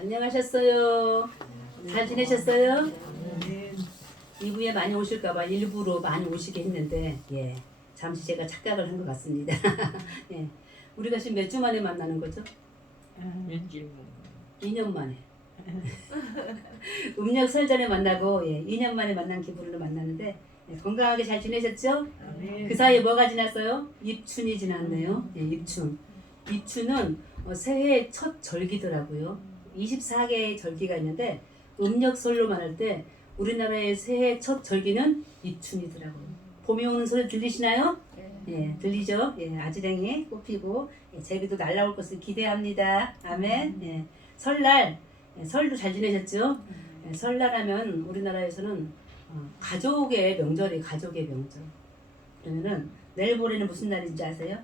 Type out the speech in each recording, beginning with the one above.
안녕하셨어요? 잘 지내셨어요? 2부에 많이 오실까봐 일부러 많이 오시게 했는데, 예, 잠시 제가 착각을 한 것 같습니다. 예, 우리가 지금 몇 주 만에 만나는 거죠? 왠지 2년 만에. 음력 설전에 만나고, 예, 2년 만에 만난 기분으로 만났는데, 예, 건강하게 잘 지내셨죠? 그 사이에 뭐가 지났어요? 입춘이 지났네요. 예, 입춘. 입춘은 새해의 첫 절기더라고요. 24개의 절기가 있는데 음력설로 말할 때 우리나라의 새해 첫 절기는 입춘이더라고요. 봄이 오는 소리 들리시나요? 예, 들리죠? 예, 아지랭이 꽃피고 예, 제비도 날아올 것을 기대합니다. 아멘. 예, 설날, 예, 설도 잘 지내셨죠? 예, 설날하면 우리나라에서는 가족의 명절이 가족의 명절. 그러면은 내일 모레는 무슨 날인지 아세요?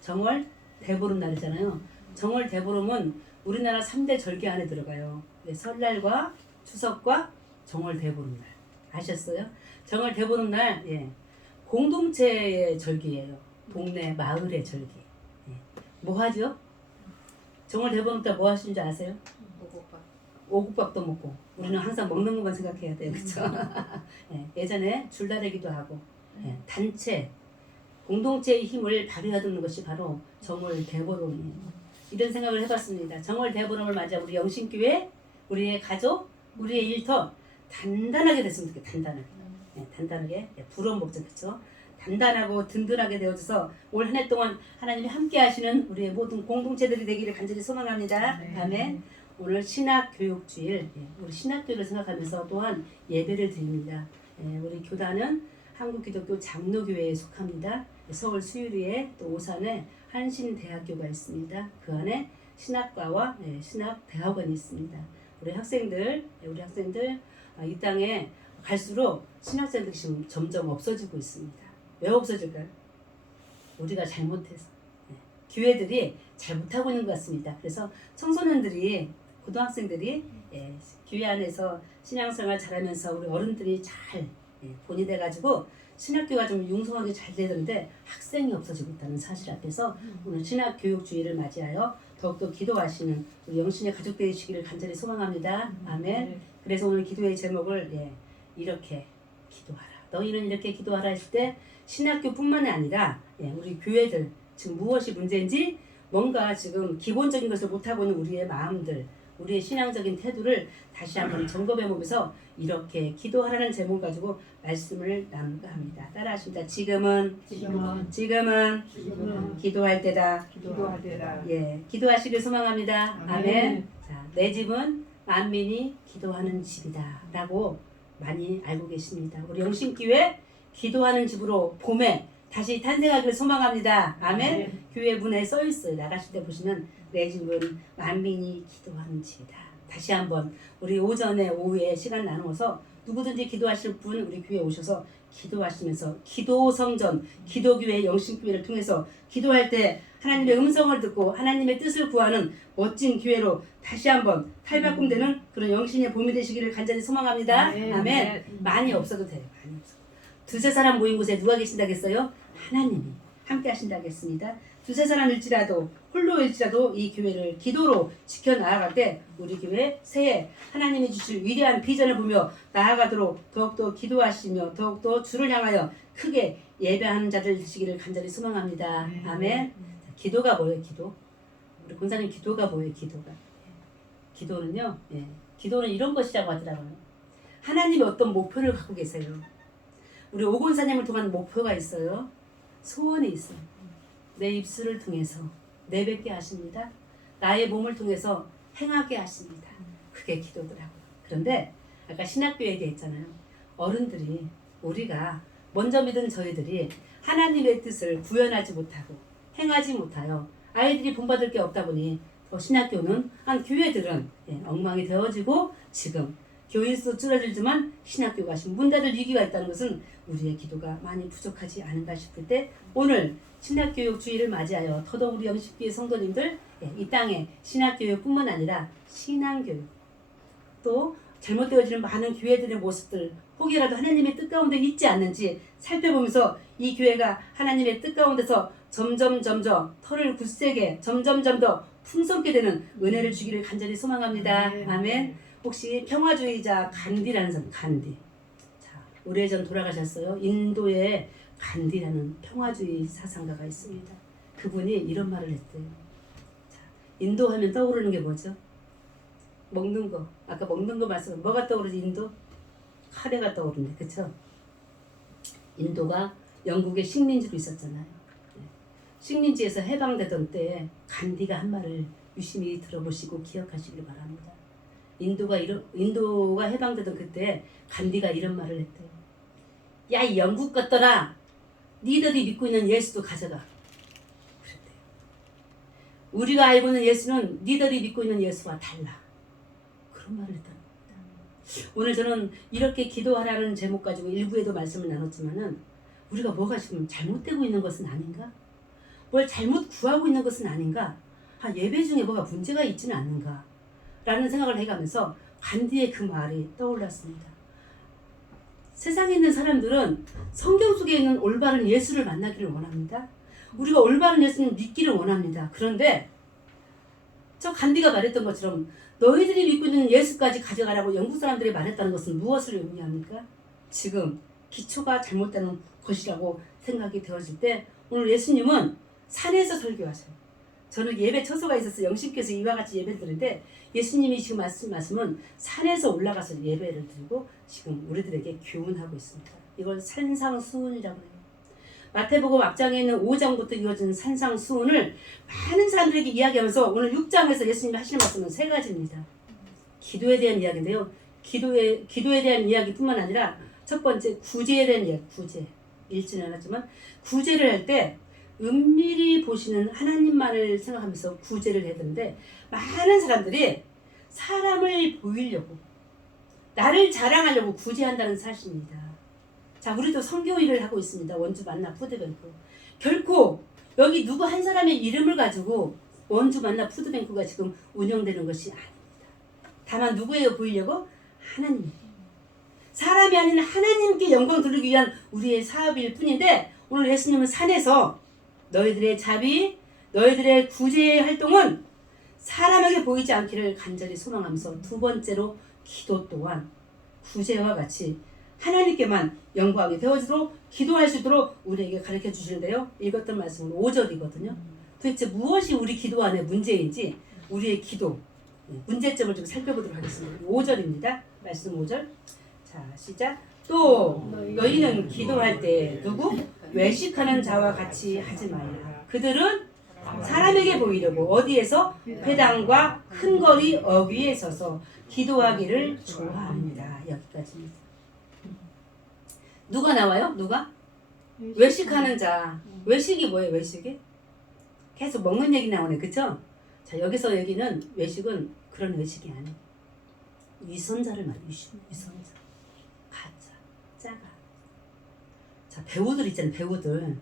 정월 대보름 날이잖아요. 정월 대보름은 우리나라 3대 절기 안에 들어가요. 네, 설날과 추석과 정월 대보름날. 아셨어요? 정월 대보름날 예, 공동체의 절기예요. 동네 마을의 절기. 예. 뭐 하죠? 정월 대보름날 뭐 하시는 줄 아세요? 오곡밥도 먹고. 우리는 항상 먹는 것만 생각해야 돼요. 그렇죠? 예, 예전에 줄다리기도 하고 예, 단체 공동체의 힘을 발휘하는 것이 바로 정월 대보름이에요. 이런 생각을 해봤습니다. 정월 대보름을 맞아 우리 영신교회, 우리의 가족, 우리의 일터 단단하게 됐으면 좋겠어요. 단단하게. 네, 단단하게. 네, 부러운 목적 그렇죠? 단단하고 든든하게 되어져서 올 한 해 동안 하나님이 함께 하시는 우리의 모든 공동체들이 되기를 간절히 소망합니다. 네. 아멘. 오늘 신학교육주일, 예, 우리 신학교를 생각하면서 또한 예배를 드립니다. 예, 우리 교단은 한국기독교 장로교회에 속합니다. 서울 수유리에 또 오산에 한신대학교가 있습니다. 그 안에 신학과와 신학대학원이 있습니다. 우리 학생들 이 땅에 갈수록 신학생들이 지금 점점 없어지고 있습니다. 왜 없어질까요? 우리가 잘못해서 교회들이 잘 못하고 있는 것 같습니다. 그래서 청소년들이 고등학생들이 교회 안에서 신앙생활 잘하면서 우리 어른들이 잘 본이 돼가지고 신학교가 좀 융성하게 잘 되던데 학생이 없어지고 있다는 사실 앞에서 오늘 신학교육주의를 맞이하여 더욱더 기도하시는 우리 영신의 가족 되시기를 간절히 소망합니다. 아멘. 그래서 오늘 기도의 제목을 이렇게 기도하라. 너희는 이렇게 기도하라 했을 때 신학교뿐만이 아니라 우리 교회들 지금 무엇이 문제인지 뭔가 지금 기본적인 것을 못하고 있는 우리의 마음들 우리의 신앙적인 태도를 다시 한번 점검해 보면서 이렇게 기도하라는 제목을 가지고 말씀을 나눌까 합니다. 따라하십니다. 지금은 기도할 때다. 예, 기도하시길 소망합니다. 아멘. 자, 내 집은 만민이 기도하는 집이다. 라고 많이 알고 계십니다. 우리 영신교회 기도하는 집으로 봄에 다시 탄생하기를 소망합니다. 아멘. 교회 문에 써 있어요. 나가실 때 보시면 내 집은 만민이 기도하는 집이다. 다시 한번 우리 오전에 오후에 시간 나누어서 누구든지 기도하실 분 우리 교회에 오셔서 기도하시면서 기도 성전, 기도교회 영신교회를 통해서 기도할 때 하나님의 음성을 듣고 하나님의 뜻을 구하는 멋진 교회로 다시 한번 탈바꿈되는 그런 영신의 봄이 되시기를 간절히 소망합니다. 아멘. 많이 없어도 돼요. 많이 없어도. 두세 사람 모인 곳에 누가 계신다겠어요? 하나님이 함께 하신다겠습니다. 두세 사람일지라도 홀로일지라도 이 교회를 기도로 지켜나아갈 때 우리 교회 새해 하나님이 주실 위대한 비전을 보며 나아가도록 더욱더 기도하시며 더욱더 주를 향하여 크게 예배하는 자들 되시기를 간절히 소망합니다. 아멘. 기도가 뭐예요? 기도? 우리 권사님 기도가 뭐예요? 기도는요. 기도는 이런 것이라고 하더라고요. 하나님이 어떤 목표를 갖고 계세요. 우리 오 권사님을 통한 목표가 있어요. 소원이 있어요. 내 입술을 통해서 내뱉게 하십니다. 나의 몸을 통해서 행하게 하십니다. 그게 기도더라고요. 그런데 아까 신학교 얘기했잖아요. 어른들이 우리가 먼저 믿은 저희들이 하나님의 뜻을 구현하지 못하고 행하지 못하여 아이들이 본받을 게 없다 보니 더 신학교는 한 교회들은 엉망이 되어지고 지금 교인 수 줄어들지만 신학교가 문 닫을 위기가 있다는 것은 우리의 기도가 많이 부족하지 않은가 싶을 때 오늘 신학교육주의를 맞이하여 더더욱 우리 영신교회 성도님들 이 땅에 신학교육뿐만 아니라 신앙교육 또 잘못되어지는 많은 교회들의 모습들 혹이라도 하나님의 뜻 가운데 있지 않는지 살펴보면서 이 교회가 하나님의 뜻 가운데서 점점 털을 굳세게 점점 더 풍성게 되는 은혜를 주기를 간절히 소망합니다. 아멘. 혹시 평화주의자 간디라는 사람, 간디. 자, 오래전 돌아가셨어요. 인도에 간디라는 평화주의 사상가가 있습니다. 그분이 이런 말을 했대요. 자, 인도 하면 떠오르는 게 뭐죠? 먹는 거. 아까 먹는 거 말씀. 뭐가 떠오르지? 인도? 카레가 떠오르네. 그쵸? 인도가 영국의 식민지로 있었잖아요. 식민지에서 해방되던 때에 간디가 한 말을 유심히 들어보시고 기억하시길 바랍니다. 인도가 해방되던 그때 간디가 이런 말을 했대요. 야, 이 영국 것들아, 니들이 믿고 있는 예수도 가져가. 그랬대요. 우리가 알고 있는 예수는 니들이 믿고 있는 예수와 달라. 그런 말을 했다는 겁니다. 오늘 저는 이렇게 기도하라는 제목 가지고 일부에도 말씀을 나눴지만은 우리가 뭐가 지금 잘못되고 있는 것은 아닌가? 뭘 잘못 구하고 있는 것은 아닌가? 예배 중에 뭐가 문제가 있지는 않는가? 라는 생각을 해가면서 간디의 그 말이 떠올랐습니다. 세상에 있는 사람들은 성경 속에 있는 올바른 예수를 만나기를 원합니다. 우리가 올바른 예수를 믿기를 원합니다. 그런데 저 간디가 말했던 것처럼 너희들이 믿고 있는 예수까지 가져가라고 영국 사람들이 말했다는 것은 무엇을 의미합니까? 지금 기초가 잘못되는 것이라고 생각이 되어질 때 오늘 예수님은 산에서 설교하셔요. 저는 예배 처소가 있어서 영신께서 이와 같이 예배를 드리는데 예수님이 지금 말씀은 산에서 올라가서 예배를 드리고 지금 우리들에게 교훈하고 있습니다. 이걸 산상수훈이라고 해요. 마태복음 앞장에 있는 5장부터 이어지는 산상수훈을 많은 사람들에게 이야기하면서 오늘 6장에서 예수님이 하시는 말씀은 3가지입니다. 기도에 대한 이야기인데요. 기도에 대한 이야기뿐만 아니라 첫 번째 구제에 대한 이야기. 구제. 읽지는 않았지만 구제를 할 때 은밀히 보시는 하나님만을 생각하면서 구제를 해야 되는데 많은 사람들이 사람을 보이려고 나를 자랑하려고 구제한다는 사실입니다. 자, 우리도 선교 일을 하고 있습니다. 원주 만나 푸드뱅크. 결코 여기 누구 한 사람의 이름을 가지고 원주 만나 푸드뱅크가 지금 운영되는 것이 아닙니다. 다만 누구에게 보이려고? 하나님. 사람이 아닌 하나님께 영광 돌리기 위한 우리의 사업일 뿐인데 오늘 예수님은 산에서 너희들의 자비, 너희들의 구제의 활동은 사람에게 보이지 않기를 간절히 소망하면서 두 번째로 기도 또한 구제와 같이 하나님께만 영광이 되어지도록 기도할 수 있도록 우리에게 가르쳐 주시는데요. 읽었던 말씀은 5절이거든요. 도대체 무엇이 우리 기도 안에 문제인지 우리의 기도 문제점을 좀 살펴보도록 하겠습니다. 5절입니다. 말씀 5절. 자, 시작. 또 너희는 기도할 때 누구? 외식하는 자와 같이 하지 말라. 그들은 사람에게 보이려고 어디에서? 회당과 큰 거리 어귀에 서서 기도하기를 좋아합니다. 여기까지입니다. 누가 나와요? 누가? 외식하는 자. 외식이 뭐예요? 외식이? 계속 먹는 얘기 나오네. 그쵸? 자, 여기서 얘기는 외식은 그런 외식이 아니에요. 위선자를 말해요. 위선자. 가짜. 짜가. 자, 배우들 있잖아요. 배우들.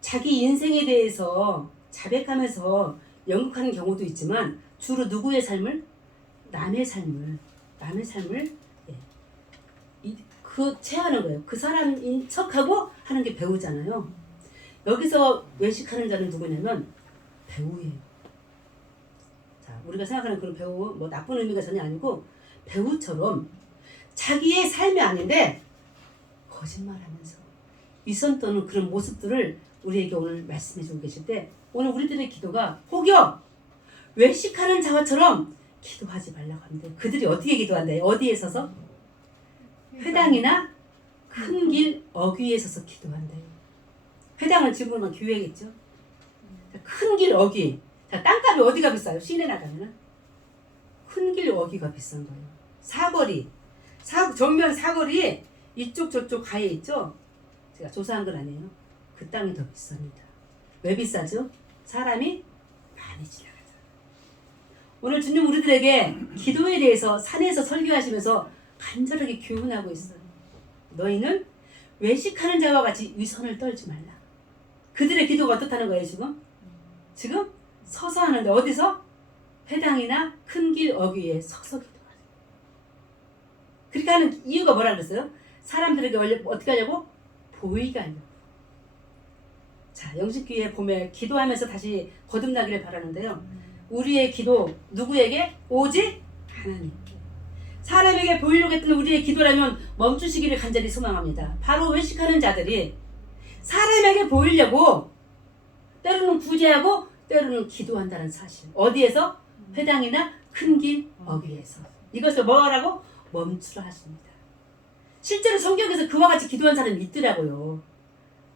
자기 인생에 대해서 자백하면서 연극하는 경우도 있지만 주로 누구의 삶을? 남의 삶을 체하는 거예요. 그 사람인 척하고 하는 게 배우잖아요. 여기서 외식하는 자는 누구냐면 배우예요. 자, 우리가 생각하는 그런 배우, 뭐 나쁜 의미가 전혀 아니고 배우처럼 자기의 삶이 아닌데 거짓말하면서 위선 떠는 그런 모습들을 우리에게 오늘 말씀해주고 계실 때 오늘 우리들의 기도가 혹여 외식하는 자와처럼 기도하지 말라고 합니다. 그들이 어떻게 기도한대요? 어디에 서서? 회당이나 큰 길 어귀에 서서 기도한대요. 회당은 지금은 교회겠죠. 큰 길 어귀. 자, 땅값이 어디가 비싸요? 시내 나가면 큰 길 어귀가 비싼 거예요. 사거리. 정면 사거리 이쪽 저쪽 가에 있죠. 제가 조사한 건 아니에요. 그 땅이 더 비쌉니다. 왜 비싸죠? 사람이 많이 지나가죠. 오늘 주님 우리들에게 기도에 대해서 산에서 설교하시면서 간절하게 교훈하고 있어요. 너희는 외식하는 자와 같이 위선을 떨지 말라. 그들의 기도가 어떻다는 거예요 지금? 지금 서서 하는데 어디서? 회당이나 큰 길 어귀에 서서 기도하세요. 그렇게 하는 이유가 뭐라 그랬어요? 사람들에게 원래 어떻게 하려고? 보이게 하려고. 자, 영신교회 봄에 기도하면서 다시 거듭나기를 바라는데요. 우리의 기도 누구에게? 오직 하나님께. 사람에게 보이려고 했던 우리의 기도라면 멈추시기를 간절히 소망합니다. 바로 외식하는 자들이 사람에게 보이려고 때로는 구제하고 때로는 기도한다는 사실. 어디에서? 회당이나 큰 길 어귀에서. 이것을 뭐라고? 멈추라 하십니다. 실제로 성경에서 그와 같이 기도한 사람이 있더라고요.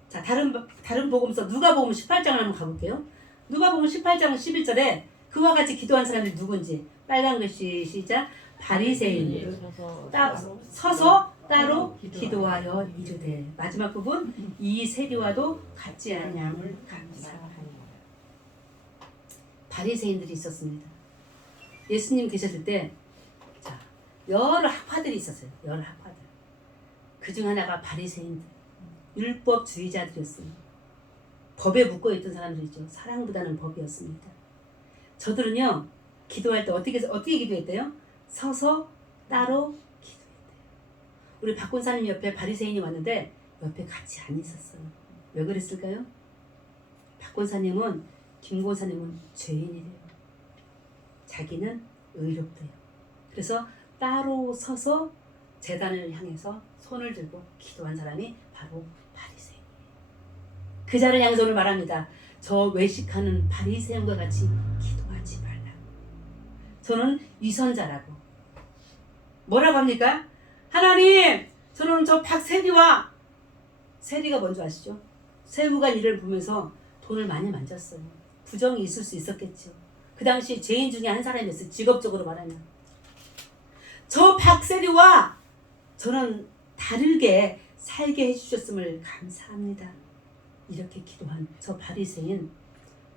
자, 다른 복음서 누가복음 18장을 한번 가볼게요. 누가복음 18장 11절에 그와 같이 기도한 사람이 누군지 빨간 글씨 시작. 바리새인 서서 따로 기도하여 이르되. 마지막 부분 이 세리와도 같지 않냐을 감사하니. 바리새인들이 있었습니다. 예수님 계셨을 때 자, 여러 학파들이 있었어요. 여러 학파들. 그중 하나가 바리새인들, 율법주의자들이었습니다. 법에 묶어있던 사람들이죠. 사랑보다는 법이었습니다. 저들은요 기도할 때 어떻게 기도했대요? 서서 따로 기도했대요. 우리 박권사님 옆에 바리새인이 왔는데 옆에 같이 안 있었어요. 왜 그랬을까요? 박권사님은 김권사님은 죄인이래요. 자기는 의롭대요. 그래서 따로 서서 제단을 향해서 손을 들고 기도한 사람이 바로 바리새인이에요. 그 자를 향해서 오늘 말합니다. 저 외식하는 바리새인과 같이 기도하지 말라. 저는 위선자라고. 뭐라고 합니까? 하나님, 저는 저 박세리와 세리가 뭔지 아시죠? 세무관 일을 보면서 돈을 많이 만졌어요. 부정이 있을 수 있었겠죠. 그 당시 죄인 중에 한 사람이었어요. 직업적으로 말하면. 저 박세리와 저는 다르게 살게 해주셨음을 감사합니다. 이렇게 기도한 저 바리새인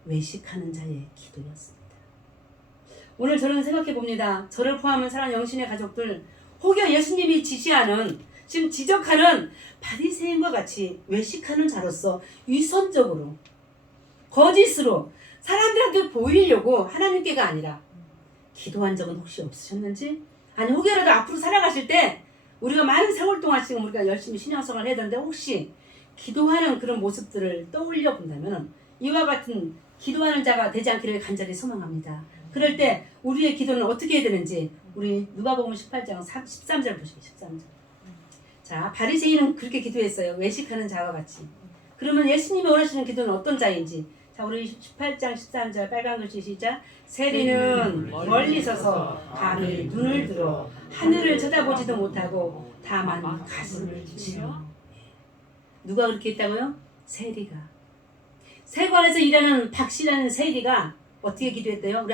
외식하는 자의 기도였습니다. 오늘 저는 생각해 봅니다. 저를 포함한 사랑하는 영신의 가족들, 혹여 예수님이 지시하는 지금 지적하는 바리새인과 같이 외식하는 자로서 위선적으로 거짓으로 사람들한테 보이려고 하나님께가 아니라 기도한 적은 혹시 없으셨는지? 아니 혹여라도 앞으로 살아가실 때 우리가 많은 세월 동안 지금 우리가 열심히 신앙생활을 해야 되는데 혹시 기도하는 그런 모습들을 떠올려 본다면 이와 같은 기도하는 자가 되지 않기를 간절히 소망합니다. 그럴 때 우리의 기도는 어떻게 해야 되는지 우리 누가복음 18장 13절 보시고 13절. 자, 바리새인은 그렇게 기도했어요. 외식하는 자와 같이. 그러면 예수님이 원하시는 기도는 어떤 자인지. 자, 우리 18장 13절 빨간 글씨 시작. 세리는 멀리 서서 감히 눈을 들어 하늘을 쳐다보지도 못하고 다만 가슴을 치며. 누가 그렇게 했다고요? 세리가. 세관에서 일하는 박씨라는 세리가 어떻게 기도했대요? 우리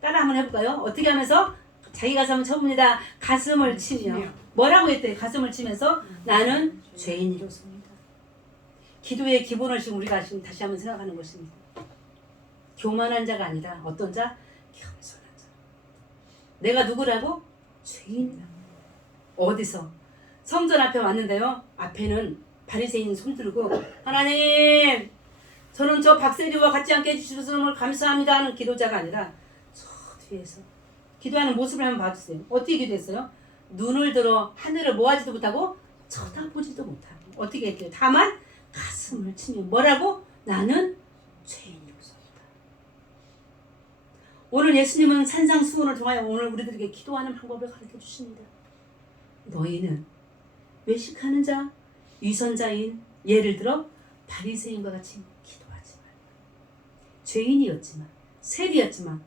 따라 한번 해볼까요? 어떻게 하면서? 자기 가슴 한번 쳐봅니다. 가슴을 치며. 뭐라고 했대요? 가슴을 치면서 나는 죄인이로소이다. 기도의 기본을 지금 우리가 지금 다시 한번 생각하는 것입니다. 교만한 자가 아니라 어떤 자? 겸손한 자. 내가 누구라고? 죄인이라고. 어디서? 성전 앞에 왔는데요. 앞에는 바리새인 손들고 하나님, 저는 저 박세리와 같지 않게 해주시는 감사합니다 하는 기도자가 아니라 저 뒤에서 기도하는 모습을 한번 봐주세요. 어떻게 기도했어요? 눈을 들어 하늘을 모아지도 못하고 쳐다보지도 못하고 어떻게 했대요? 다만 가슴을 치며 뭐라고? 나는 죄인이로소이다. 오늘 예수님은 산상수훈을 통하여 오늘 우리들에게 기도하는 방법을 가르쳐 주십니다. 너희는 외식하는 자, 위선자인 예를 들어 바리새인과 같이 기도하지 말라. 죄인이었지만 세리였지만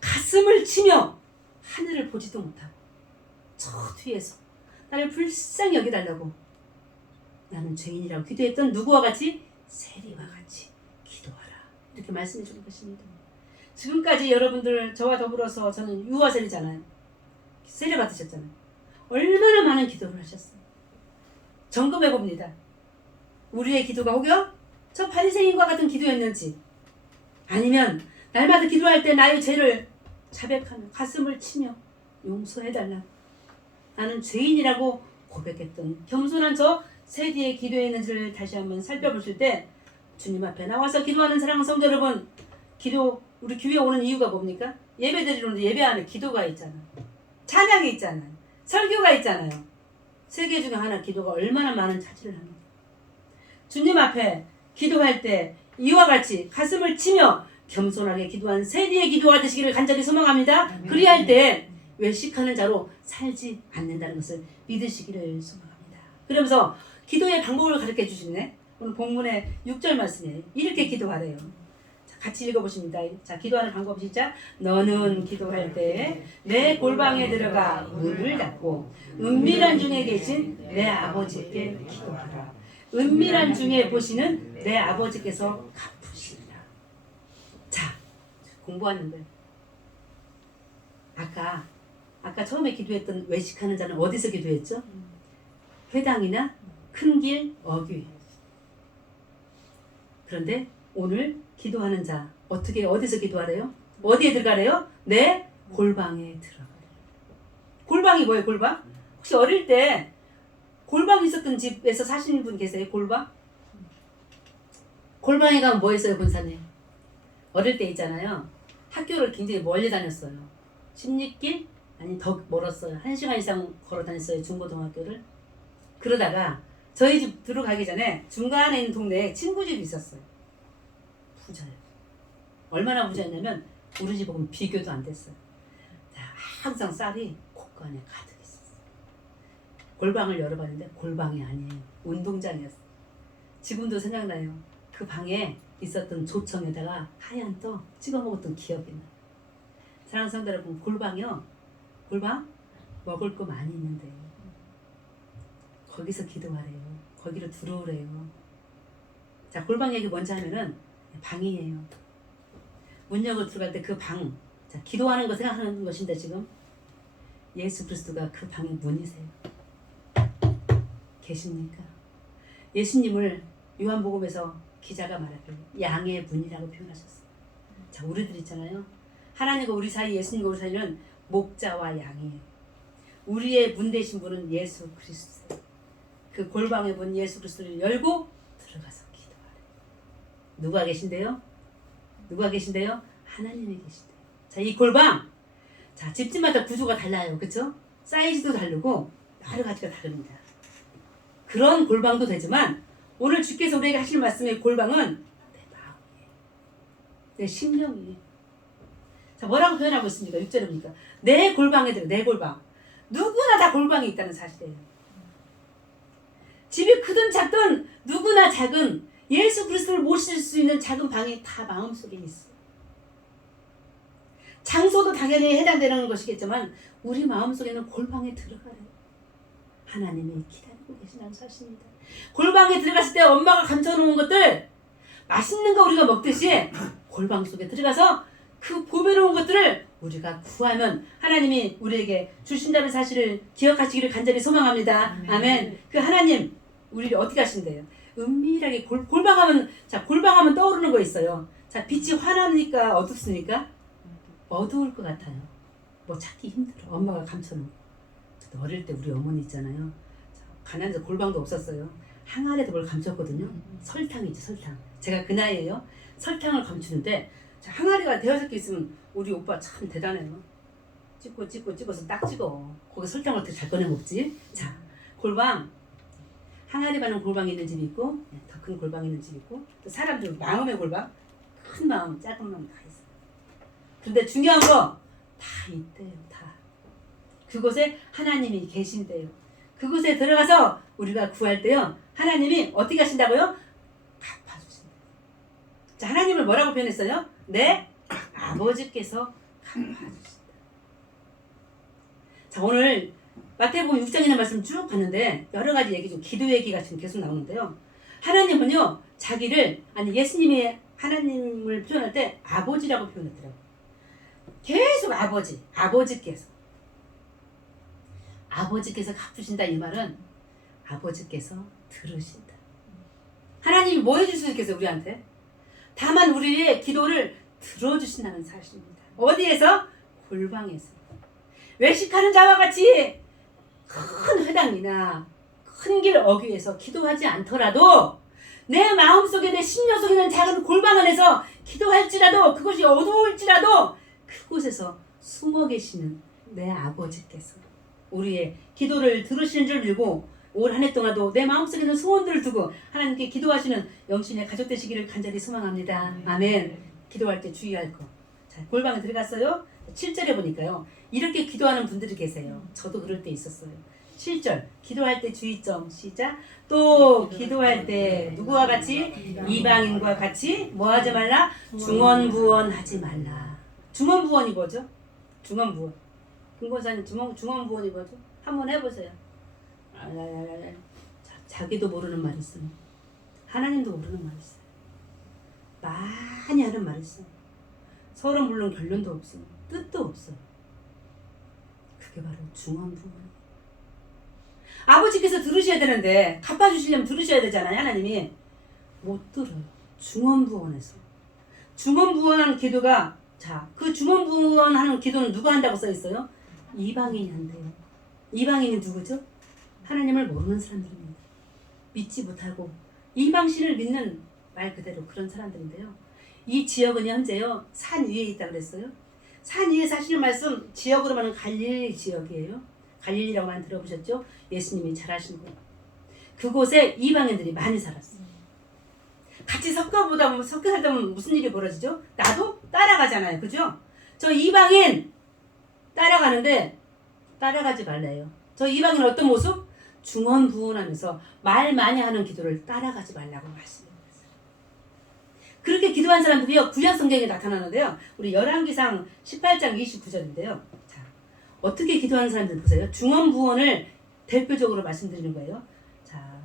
가슴을 치며 하늘을 보지도 못하고 저 뒤에서 나를 불쌍히 여겨달라고 나는 죄인이라고 기도했던 누구와 같이? 세리와 같이 기도하라. 이렇게 말씀해 주는 것입니다. 지금까지 여러분들 저와 더불어서 저는 유아 세리잖아요. 세리 받으셨잖아요. 얼마나 많은 기도를 하셨어요. 점검해 봅니다. 우리의 기도가 혹여 저 바리새인과 같은 기도였는지 아니면 날마다 기도할 때 나의 죄를 자백하며 가슴을 치며 용서해달라고 나는 죄인이라고 고백했던 겸손한 저 세리의 기도였는지를 다시 한번 살펴보실 때 주님 앞에 나와서 기도하는 사랑하는 성도 여러분, 우리 교회에 오는 이유가 뭡니까? 예배 드리는데 예배 안에 기도가 있잖아요. 찬양이 있잖아요. 설교가 있잖아요. 세 개 중에 하나 기도가 얼마나 많은 차지를 합니다. 주님 앞에 기도할 때 이와 같이 가슴을 치며 겸손하게 기도한 세리의 기도가 되시기를 간절히 소망합니다. 그리할 때 외식하는 자로 살지 않는다는 것을 믿으시기를 소망합니다. 그러면서 기도의 방법을 가르쳐 주시네. 오늘 본문의 6절 말씀에 이렇게 기도하래요. 자, 같이 읽어보십니다. 자, 기도하는 방법 시작. 너는 기도할 때 내 골방에 들어가 문을 닫고 은밀한 중에 계신 내 아버지께 기도하라. 은밀한 중에 보시는 내 아버지께서 갚으시리라. 자, 공부하는 거예요. 아까 처음에 기도했던 외식하는 자는 어디서 기도했죠? 회당이나 큰 길 어귀. 그런데 오늘 기도하는 자 어디서 기도하래요? 어디에 들어가래요? 내 골방에 들어가래요. 골방이 뭐예요? 골방? 혹시 어릴 때 골방 있었던 집에서 사시는 분 계세요? 골방? 골방에 가면 뭐 했어요, 권사님? 어릴 때 있잖아요. 학교를 굉장히 멀리 다녔어요. 16길? 아니 더 멀었어요. 1시간 이상 걸어 다녔어요. 중고등학교를. 그러다가 저희 집 들어가기 전에 중간에 있는 동네에 친구 집이 있었어요. 부자예요. 얼마나 부자였냐면 우리 집하고는 비교도 안 됐어요. 자, 항상 쌀이 곳간에 가득 있었어요. 골방을 열어봤는데 골방이 아니에요. 운동장이었어요. 지금도 생각나요. 그 방에 있었던 조청에다가 하얀 떡 찍어 먹었던 기억이 나요. 사랑하는 성도 여러분, 골방이요. 골방? 먹을 거 많이 있는데 거기서 기도하래요. 거기로 들어오래요. 자, 골방 얘기 먼저 하면은 방이에요. 문 열고 들어갈 때 그 방, 자, 기도하는 거 생각하는 것인데 지금 예수 그리스도가 그 방의 문이세요. 계십니까? 예수님을 요한복음에서 기자가 말하길 양의 문이라고 표현하셨어요. 자, 우리들 있잖아요. 하나님과 우리 사이, 예수님과 우리 사이는 목자와 양이에요. 우리의 문 되신 분은 예수 그리스도세요. 그 골방의 문 예수 그리스도를 열고 들어가서 기도하래요. 누가 계신데요? 누가 계신데요? 하나님이 계신대요. 자, 이 골방, 자, 집집마다 구조가 달라요. 그쵸? 사이즈도 다르고 여러 가지가 다릅니다. 그런 골방도 되지만 오늘 주께서 우리에게 하실 말씀의 골방은 내 마음이에요. 내 심령이에요. 자, 뭐라고 표현하고 있습니까? 6절입니까? 내 골방에 들어, 내 골방. 누구나 다 골방이 있다는 사실이에요. 집이 크든 작든 누구나 작은 예수 그리스도를 모실 수 있는 작은 방이 다 마음속에 있어요. 장소도 당연히 해당되는 것이겠지만 우리 마음속에는 골방에 들어가래요. 하나님이 기다리고 계시다는 사실입니다. 골방에 들어갔을 때 엄마가 감춰놓은 것들, 맛있는 거 우리가 먹듯이 골방 속에 들어가서 그 보배로운 것들을 우리가 구하면 하나님이 우리에게 주신다는 사실을 기억하시기를 간절히 소망합니다. 아멘. 그 하나님 우리를 어떻게 하신대요? 은밀하게 골방하면, 자, 골방하면 떠오르는 거 있어요. 자, 빛이 환합니까? 어둡습니까? 어두울 것 같아요. 뭐 찾기 힘들어. 엄마가 감춰놓은. 어릴 때 우리 어머니 있잖아요. 가난해서 골방도 없었어요. 항아리에도 뭘 감췄거든요. 설탕이죠, 설탕. 제가 그 나이에요. 설탕을 감추는데 자, 항아리가 대여섯 개 있으면 우리 오빠 참 대단해요. 찍어서 딱 찍어. 거기 설탕을 어떻게 잘 꺼내 먹지? 자, 골방. 항아리 반은 골방이 있는 집이 있고 더 큰 골방이 있는 집이 있고 또 사람들 마음의 골방, 큰 마음, 작은 마음 다 있어요. 그런데 중요한 거 다 있대요. 다. 그곳에 하나님이 계신대요. 그곳에 들어가서 우리가 구할 때요. 하나님이 어떻게 하신다고요? 갚아주신대요. 자, 하나님을 뭐라고 표현했어요? 내 아버지께서 갚아주신다. 자, 오늘 마태복음 6장이라는 말씀 쭉 봤는데 여러 가지 얘기 중 기도 얘기가 지금 계속 나오는데요. 하나님은요. 자기를, 아니 예수님이 하나님을 표현할 때 아버지라고 표현했더라고요. 계속 아버지께서 갚으신다 이 말은 아버지께서 들으신다. 하나님이 뭐 해줄 수 있겠어요 우리한테? 다만 우리의 기도를 들어주신다는 사실입니다. 어디에서? 골방에서. 외식하는 자와 같이 큰 회당이나 큰 길 어귀에서 기도하지 않더라도 내 마음속에 내 심령 속에 있는 작은 골방 안에서 기도할지라도 그것이 어두울지라도 그곳에서 숨어 계시는 내 아버지께서 우리의 기도를 들으시는 줄 믿고 올 한 해 동안도 내 마음속에 있는 소원들을 두고 하나님께 기도하시는 영신의 가족 되시기를 간절히 소망합니다. 아멘. 기도할 때 주의할 거. 자, 골방에 들어갔어요. 7절에 보니까요. 이렇게 기도하는 분들이 계세요. 저도 그럴 때 있었어요. 7절 기도할 때 주의점 시작. 또 기도할 때 누구와 같이 이방인과 같이 뭐 하지 말라? 중언부언하지 말라. 중언부언이 뭐죠? 중언부언. 김권사님 중언부언이 뭐죠? 한번 해보세요. 자기도 모르는 말이 있어요. 하나님도 모르는 말이 있어요. 많이 하는 말이 있어요. 서로 물론 결론도 없어요. 뜻도 없어요. 그게 바로 중언부언. 아버지께서 들으셔야 되는데 갚아주시려면 들으셔야 되잖아요. 하나님이 못 들어요. 중언부언해서 중언부언한 기도가 그 중언부언하는 기도는 누가 한다고 써 있어요? 이방인이 한대요. 이방인이 누구죠? 하나님을 모르는 사람들입니다. 믿지 못하고 이방신을 믿는 말 그대로 그런 사람들인데요. 이 지역은 현재요 산 위에 있다고 그랬어요. 산 위에 사시는 말씀 지역으로 말하면 갈릴리 지역이에요. 갈릴리라고 많이 들어보셨죠? 예수님이 잘 아시는 곳. 그곳에 이방인들이 많이 살았어요. 같이 섞여 살다 보면 무슨 일이 벌어지죠? 나도 따라가잖아요. 그죠? 저 이방인 따라가는데 따라가지 말래요. 저 이방인 어떤 모습? 중언부언하면서 말 많이 하는 기도를 따라가지 말라고 말씀해요. 그렇게 기도한 사람들이요 구약 성경에 나타나는데요. 우리 열왕기상 18장 29절인데요. 자, 어떻게 기도하는 사람들 보세요. 중언부언을 대표적으로 말씀드리는 거예요. 자,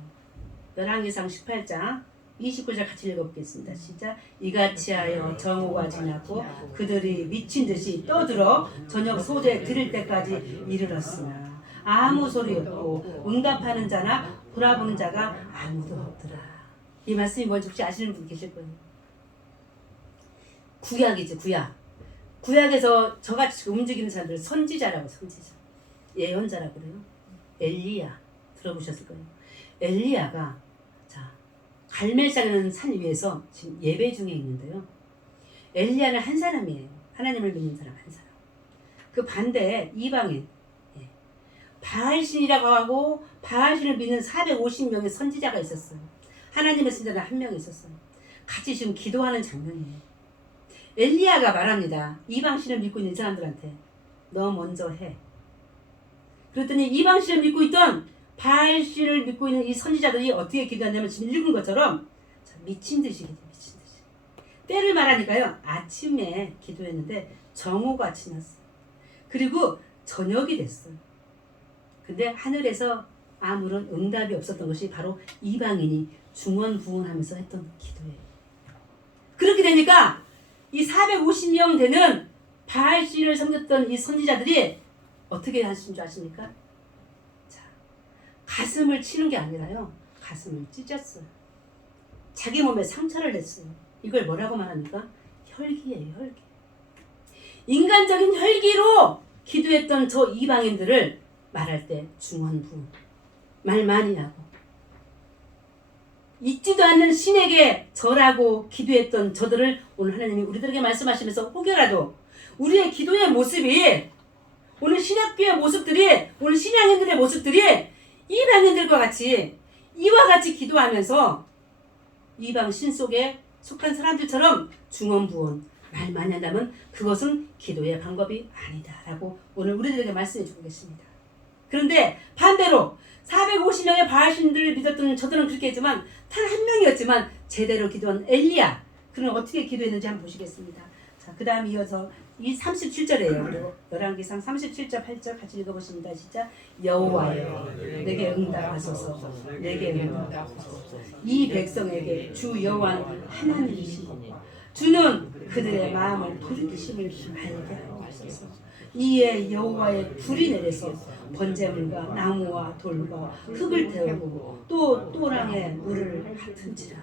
열왕기상 18장 29절 같이 읽어보겠습니다. 시작. 이같이 하여 정오가 지났고 그들이 미친 듯이 떠들어 저녁 소재 드릴 때까지 이르렀으나 아무 소리 없고 응답하는 자나 돌아보는 자가 아무도 없더라. 이 말씀이 뭔지 혹시 아시는 분 계실 거예요. 구약이죠. 구약에서 저같이 움직이는 사람들 선지자라고 선지자. 예언자라고 그래요. 엘리야 들어보셨을 거예요. 엘리야가 갈멜산이라는 산 위에서 지금 예배 중에 있는데요. 엘리야는 한 사람이에요. 하나님을 믿는 사람 한 사람. 그 반대에 이방인 바알신이라고 하고 바알신을 믿는 450명의 선지자가 있었어요. 하나님의 선지자는 한 명 있었어요. 같이 지금 기도하는 장면이에요. 엘리야가 말합니다. 이방신을 믿고 있는 사람들한테 너 먼저 해. 그랬더니 이방신을 믿고 있던 바알신을 믿고 있는 이 선지자들이 어떻게 기도하냐면 지금 읽은 것처럼 미친 듯이 기도, 미친 듯이. 때를 말하니까요. 아침에 기도했는데 정오가 지났어요. 그리고 저녁이 됐어요. 근데 하늘에서 아무런 응답이 없었던 것이 바로 이방인이 중언부언하면서 했던 기도예요. 그렇게 되니까 이 450명 되는 바알신을 섬겼던 이 선지자들이 어떻게 하신 줄 아십니까? 가슴을 치는 게 아니라요. 가슴을 찢었어요. 자기 몸에 상처를 냈어요. 이걸 뭐라고 말합니까? 혈기예요. 혈기. 인간적인 혈기로 기도했던 저 이방인들을 말할 때 중언부언. 말 많이 하고 잊지도 않는 신에게 절하고 기도했던 저들을 오늘 하나님이 우리들에게 말씀하시면서 혹여라도 우리의 기도의 모습이 오늘 신학교의 모습들이 오늘 신앙인들의 모습들이 이방인들과 같이 이와 같이 기도하면서 이방 신 속에 속한 사람들처럼 중언부언 말 많이 한다면 그것은 기도의 방법이 아니다라고 오늘 우리들에게 말씀해 주고 계십니다. 그런데 반대로 450명의 바알신들을 믿었던 저들은 그렇게 했지만 단 한 명이었지만 제대로 기도한 엘리야 그는 어떻게 기도했는지 한번 보시겠습니다. 자, 그 다음 이어서 이 37절이에요. 그리고 열왕기상 37절 8절 같이 읽어보십니다. 진짜 여호와여 내게 응답하소서. 내게 응답하소서. 이 백성에게 주 여호와는 하나님이시고 주는 그들의 마음을 돌이키심을 알게 하옵소서. 이에 여호와의 불이 내려서 번제물과 나무와 돌과 흙을 태우고 또 또랑의 물을 핫은지라.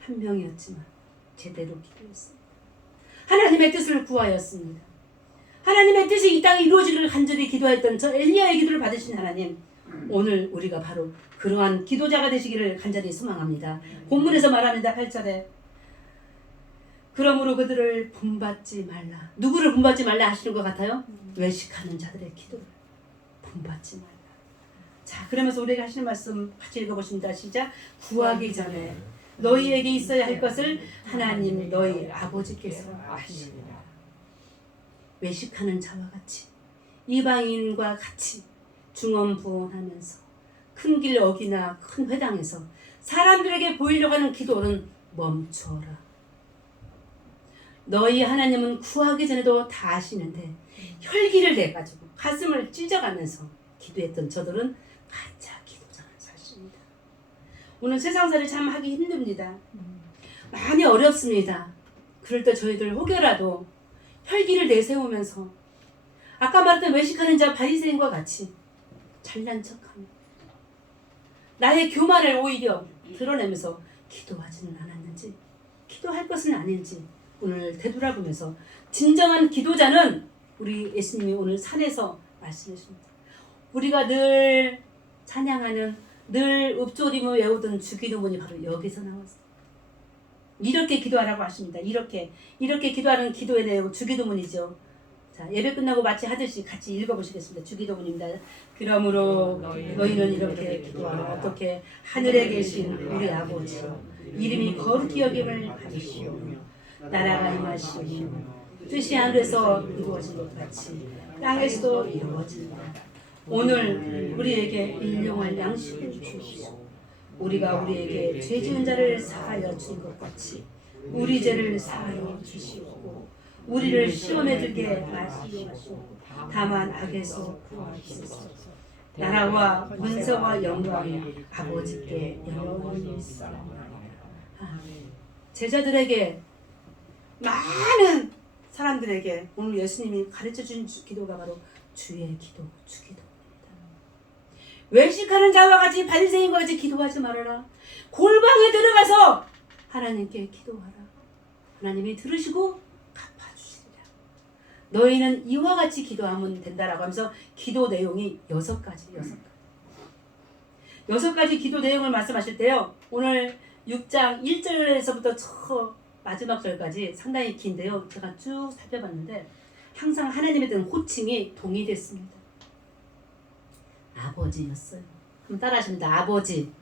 한 명이었지만 제대로 기도했습니다. 하나님의 뜻을 구하였습니다. 하나님의 뜻이 이 땅에 이루어지기를 간절히 기도했던 저 엘리야의 기도를 받으신 하나님, 오늘 우리가 바로 그러한 기도자가 되시기를 간절히 소망합니다. 본문에서 말합니다. 8절에 그러므로 그들을 본받지 말라. 누구를 본받지 말라 하시는 것 같아요? 외식하는 자들의 기도를. 본받지 말라. 자, 그러면서 우리가 하시는 말씀 같이 읽어보십니다. 시작. 구하기 전에 너희에게 있어야 할 것을 하나님 너희 아버지께서 아시리라. 외식하는 자와 같이 이방인과 같이 중언부언하면서 큰 길 어기나 큰 회당에서 사람들에게 보이려고 하는 기도는 멈춰라. 너희 하나님은 구하기 전에도 다 아시는데 혈기를 내가지고 가슴을 찢어가면서 기도했던 저들은 가짜 기도자는 사실입니다. 오늘 세상살이 참 하기 힘듭니다. 많이 어렵습니다. 그럴 때 저희들 혹여라도 혈기를 내세우면서 아까 말했던 외식하는 자 바리새인과 같이 잘난 척하며 나의 교만을 오히려 드러내면서 기도하지는 않았는지, 기도할 것은 아닌지 오늘 되돌아보면서 진정한 기도자는 우리 예수님이 오늘 산에서 말씀하십니다. 우리가 늘 찬양하는, 늘 읊조림을 외우던 주기도문이 바로 여기서 나왔어요. 이렇게 기도하라고 하십니다. 이렇게 기도하는 기도의 내용 주기도문이죠. 자, 예배 끝나고 마치 하듯이 같이 읽어보시겠습니다. 주기도문입니다. 그러므로 너희는 이렇게 기도하라. 어떻게 하늘에 계신 우리 아버지 이름이 거룩히 여김을 받으시오며 나라가 임하시오며 뜻이 하늘에서 이루어진 것 같이 땅에서도 이루어진다. 오늘 우리에게 일용할 양식을 주시오. 우리가 우리에게 죄 지은 자를 사하여 준 것 같이 우리 죄를 사하여 주시옵고 우리를 시험에 들게 마시옵고 다만 악에서 구하시옵소서. 나라와 권세와 영광이 아버지께 영원히 있사오나이다. 제자들에게, 많은 사람들에게 오늘 예수님이 가르쳐준 기도가 바로 주의 기도, 주기도입니다. 외식하는 자와 같이 바리새인과 같이 기도하지 말아라. 골방에 들어가서 하나님께 기도하라. 하나님이 들으시고 갚아주시리라. 너희는 이와 같이 기도하면 된다라고 하면서 기도 내용이 6가지 기도 내용을 말씀하실 때요. 오늘 6장 1절에서부터 저 마지막 절까지 상당히 긴데요. 제가 쭉 살펴봤는데 항상 하나님에 대한 호칭이 동일했습니다. 아버지였어요. 그럼 따라하십니다. 아버지.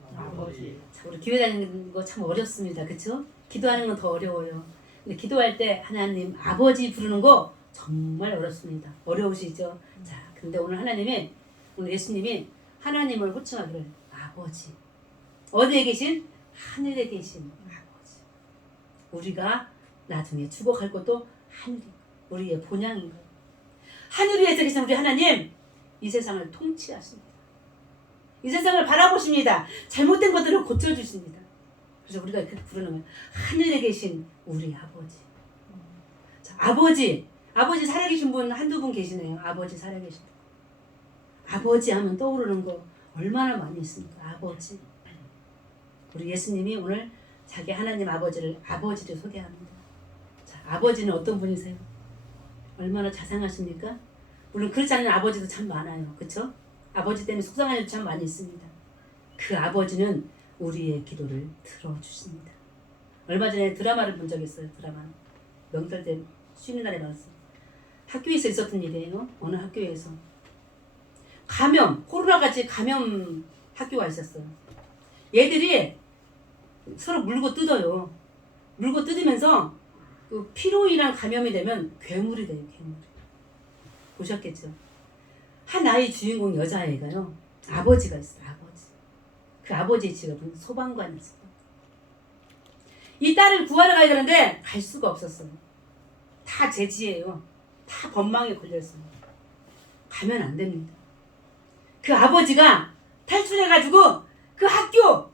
자, 우리 교회 다니는 거 참 어렵습니다. 그렇죠? 기도하는 건 더 어려워요. 근데 기도할 때 하나님 아버지 부르는 거 정말 어렵습니다. 어려우시죠? 자, 근데 오늘 예수님이 하나님을 호칭하기를 아버지. 어디에 계신? 하늘에 계신 아버지. 우리가 나중에 죽어갈 것도 하늘이 우리의 본향인 거예요. 하늘 위에서 계신 우리 하나님, 이 세상을 통치하십니다. 이 세상을 바라보십니다. 잘못된 것들을 고쳐주십니다. 그래서 우리가 이렇게 부르는 거예요. 하늘에 계신 우리 아버지. 자, 아버지 살아계신 분 한두 분 계시네요. 아버지 살아계신 분. 아버지 하면 떠오르는 거 얼마나 많이 있습니까? 아버지. 우리 예수님이 오늘 자기 하나님 아버지를 아버지로 소개합니다. 자, 아버지는 어떤 분이세요? 얼마나 자상하십니까? 물론 그렇지 않은 아버지도 참 많아요. 그렇죠? 아버지 때문에 속상한 일도 참 많이 있습니다. 그 아버지는 우리의 기도를 들어주십니다. 얼마 전에 드라마를 본 적이 있어요. 드라마. 명절 때 쉬는 날에 나왔어요. 학교에서 있었던 일이에요. 어느 학교에서. 코로나같이 감염 학교가 있었어요. 얘들이 서로 물고 뜯어요. 물고 뜯으면서 그 피로 인한 감염이 되면 괴물이 돼요. 괴물. 보셨겠죠? 한 아이 주인공 여자애가요. 아버지가 있어요. 아버지. 그 아버지의 직업은 소방관이었어요. 이 딸을 구하러 가야 되는데 갈 수가 없었어요. 다 제지예요. 다 법망에 걸렸어요. 가면 안 됩니다. 그 아버지가 탈출해가지고 그 학교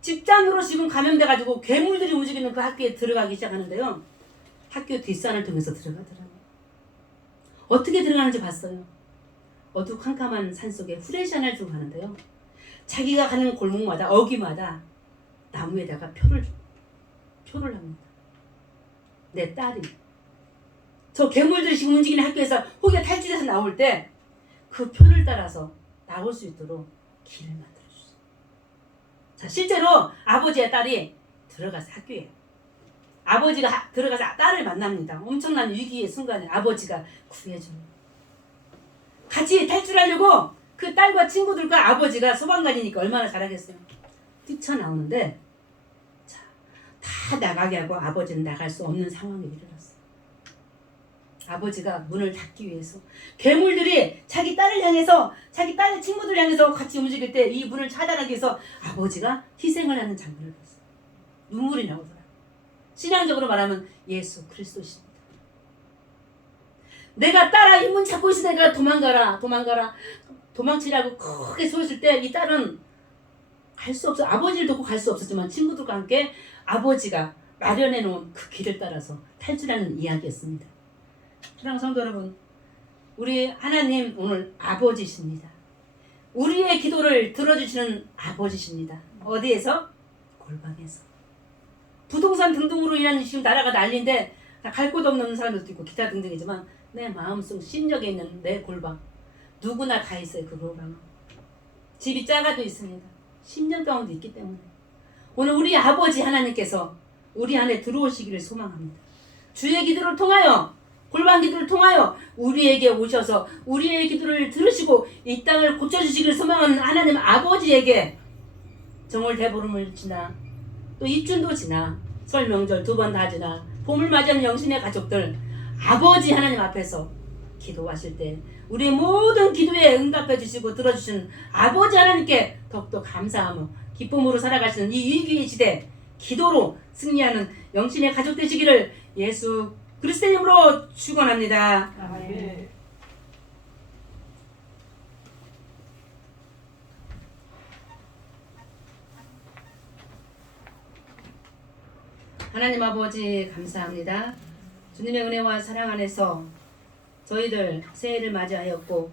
집단으로 지금 감염돼가지고 괴물들이 움직이는 그 학교에 들어가기 시작하는데요. 학교 뒷산을 통해서 들어가더라고요. 어떻게 들어가는지 봤어요. 어두컴컴한 산속에 후레시안을 두고 가는데요. 자기가 가는 골목마다 어귀마다 나무에다가 표를 합니다. 내 딸이 저 괴물들이 지금 움직이는 학교에서 혹여 탈출해서 나올 때 그 표를 따라서 나올 수 있도록 길을 만들어주세요. 자, 실제로 아버지의 딸이 들어가서 학교에 아버지가 들어가서 딸을 만납니다. 엄청난 위기의 순간에 아버지가 구해줘요. 같이 탈출하려고 그 딸과 친구들과 아버지가 소방관이니까 얼마나 잘하겠어요. 뛰쳐나오는데 자, 다 나가게 하고 아버지는 나갈 수 없는 상황이 일어났어요. 아버지가 문을 닫기 위해서 괴물들이 자기 딸을 향해서 자기 딸의 친구들을 향해서 같이 움직일 때 이 문을 차단하기 위해서 아버지가 희생을 하는 장면을 봤어요. 눈물이 나오더라고요. 신앙적으로 말하면 예수 그리스도십니다. 내가 딸아 이 문 잡고 있으니까 도망가라 도망치라고 크게 소리칠 때 이 딸은 갈 수 없어. 아버지를 돕고 갈 수 없었지만 친구들과 함께 아버지가 마련해 놓은 그 길을 따라서 탈출하는 이야기였습니다. 사랑하는 성도 여러분, 우리 하나님 오늘 아버지십니다. 우리의 기도를 들어주시는 아버지십니다. 어디에서? 골방에서. 부동산 등등으로 인한 지금 나라가 난리인데 갈 곳 없는 사람들도 있고 기타 등등이지만 내 마음속 심령에 있는 내 골방 누구나 다 있어요. 그 골방은 집이 작아도 있습니다. 심령 가운데 있기 때문에 오늘 우리 아버지 하나님께서 우리 안에 들어오시기를 소망합니다. 주의 기도를 통하여 골방 기도를 통하여 우리에게 오셔서 우리의 기도를 들으시고 이 땅을 고쳐주시기를 소망하는 하나님 아버지에게 정월 대보름을 지나 또 입춘도 지나 설 명절 2번 다 지나 봄을 맞이하는 영신의 가족들 아버지 하나님 앞에서 기도하실 때 우리의 모든 기도에 응답해 주시고 들어주시는 아버지 하나님께 더욱더 감사하며 기쁨으로 살아가시는 이 위기의 시대 기도로 승리하는 영신의 가족 되시기를 예수 그리스도의 이름으로 축원합니다. 아멘. 하나님 아버지 감사합니다. 주님의 은혜와 사랑 안에서 저희들 새해를 맞이하였고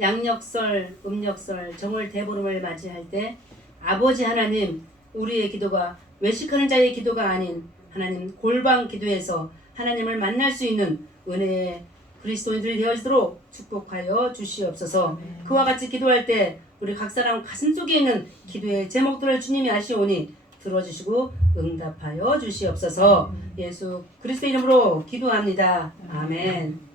양력설, 음력설, 정월 대보름을 맞이할 때 아버지 하나님 우리의 기도가 외식하는 자의 기도가 아닌 하나님 골방 기도에서 하나님을 만날 수 있는 은혜의 그리스도인들이 되어지도록 축복하여 주시옵소서. 그와 같이 기도할 때 우리 각 사람 가슴속에 있는 기도의 제목들을 주님이 아시오니 들어주시고 응답하여 주시옵소서. 예수 그리스도 이름으로 기도합니다. 아멘.